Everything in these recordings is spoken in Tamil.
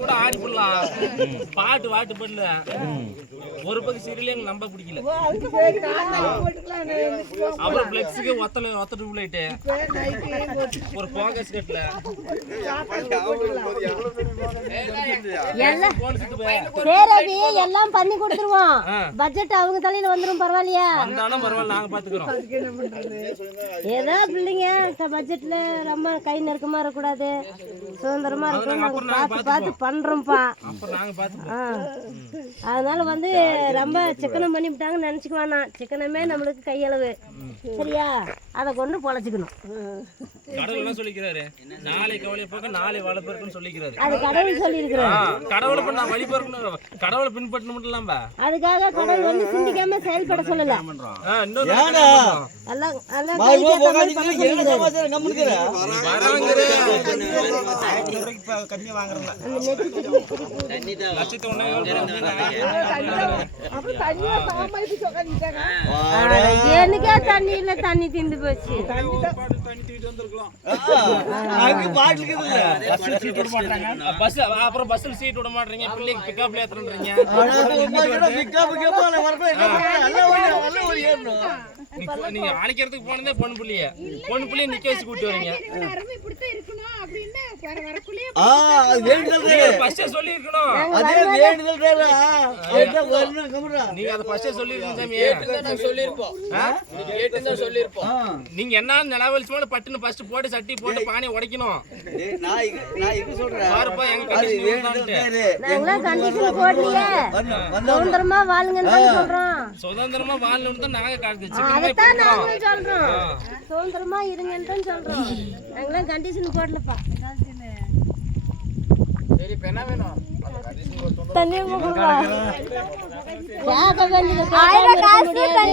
கூட ஆடி போடலாம். பாட்டு வாட்டு பண்ணல. ஒரு பக்கம் சீரியல் எங்களுக்கு நம்ப பிடிக்கல. அப்புறம் பிளெக்ஸுக்கு ஒத்த டியூப்லைட்டு ஒரு போகஸ் கட்டல எல்லாம் பண்ணி கொடுத்துருவோம். பட்ஜெட் அவங்க தலையில வந்துரும். பரவாயில்லையா? வந்தாலும் பரவாயில்ல, நாங்க பாத்துக்கிறோம். ஏதோ பிள்ளைங்க பட்ஜெட்ல ரொம்ப கை நெருக்கமா இருக்கக்கூடாது, சுதந்திரமா இருக்கணும். பார்த்து பண்றோம்ப்பா. அதனால வந்து ரொம்ப சிக்கனம் பண்ணிவிட்டாங்கன்னு நினைச்சுக்க வேணாம். சிக்கனமே நம்மளுக்கு கையளவு. சரியா? அதை கொண்டு பொழைச்சிக்கணும். கடவுள் என்ன சொல்லிக்கிறாரு? நாளை கவலை போக்க நாளை வாழ பிறக்குன்னு சொல்லிக்கிறாரு. அது கடவுள் சொல்லியிருக்கிறாரு. கடவுளை பண்ண வழி பிறக்கணும், கடவுளை பின்பற்றணும் மட்டும் இல்லாம அதுக்காக கடவுள் வந்து சிந்திக்காம செயல்பட சொல்லல. எனக்கே தண்ணி இல்ல, தண்ணி தீந்து போச்சு. அப்புறம் பஸ்ல சீட் விட மாட்டீங்க, பிள்ளைக்கு பிக்கப்ல ஏத்துறீங்க. நீங்க அழைக்கிறதுக்கு போனதே பொண்ணு புள்ளிய நிக்க வச்சு கூட்டி வரீங்க. சொல்லி இருக்கணும். நீங்க அதை ஃபர்ஸ்டே சொல்லிருக்கணும். நீங்க என்ன நிலவலிச்சு போல பட்டுன்னு ஃபர்ஸ்ட் போட்டு சட்டி போட்டு பானை உடைக்கணும். சுதந்திரமா வாழுங்கன்னு சொல்றோம். சுதந்திரமா வாழணும்னு தான் நாங்க சொல்றோம். சுதந்திரமா இருங்கன்னு சொல்றோம். நாங்களாம் கண்டிஷன் போடலப்பா. சரி, இப்ப என்ன வேணும்? தண்ணி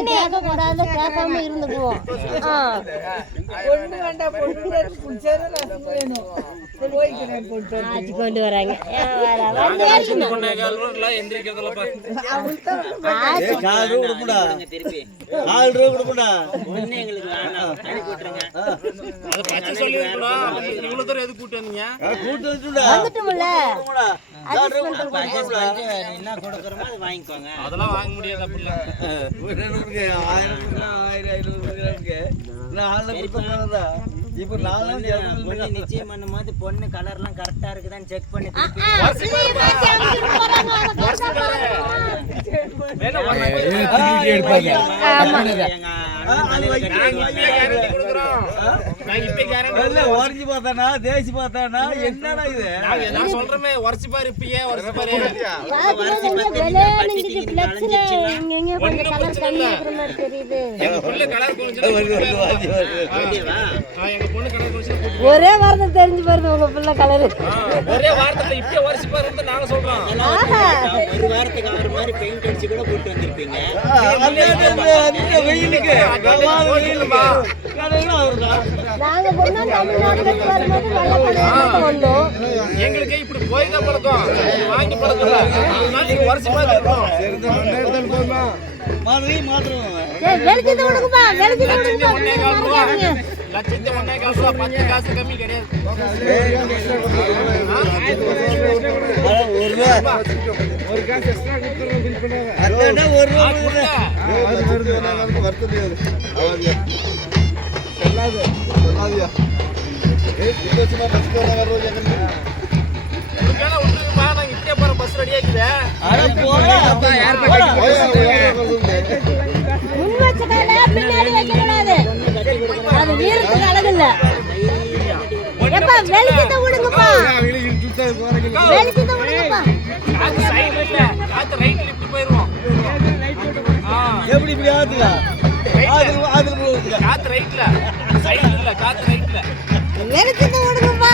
கேட்க கூடாது, கேட்காம இருந்துக்குவோம். கொண்டு வராங்க. வந்துட்டோம்ல, என்ன கொடுக்கறோமோ அது வாங்கிக்கோங்க. அதெல்லாம் வாங்க முடியாது. பொண்ணு நிச்சயம் பண்ணும் போது பொண்ணு கலர்லாம் கரெக்டா இருக்குதான்னு செக் பண்ணி தேசி பார்த்தானா என்னடா இது? சொல்றமே உரைச்சு பாரு, இப்பயே உரைச்சு பாரு. ஒரே வார்த்தை தெரிஞ்சு பாருங்க உங்க பிள்ளை கலரு. ஒரே வார்த்தை இப்பயே உரைச்சு பாருன்னு நாங்க சொல்றோம். ஒரு வாரத்துக்கு ஆறு மாதிரி பெயிண்ட் அடிச்சு கூட போட்டு வந்திருப்பீங்க. எங்களுக்கு இப்படி போய் தான் பழக்கம், வாங்கி பழக்கம். உரைச்சு பார்த்துருக்கோம். லட்சத்து 1.5 காசு 10 காசு கம்மி கிடையாது. ஒரு காசு எக்ஸ்ட்ரா பஸ் ரெடியா இருக்குது. அது வீரத்துக்கு அழகு இல்ல. வெளிச்சத்தை விடுங்கப்பா, வெளிச்சத்தை விடுங்கப்பா. எப்படி இப்படி ஆத்துக்கா? வெளிச்சத்தை விடுங்கப்பா.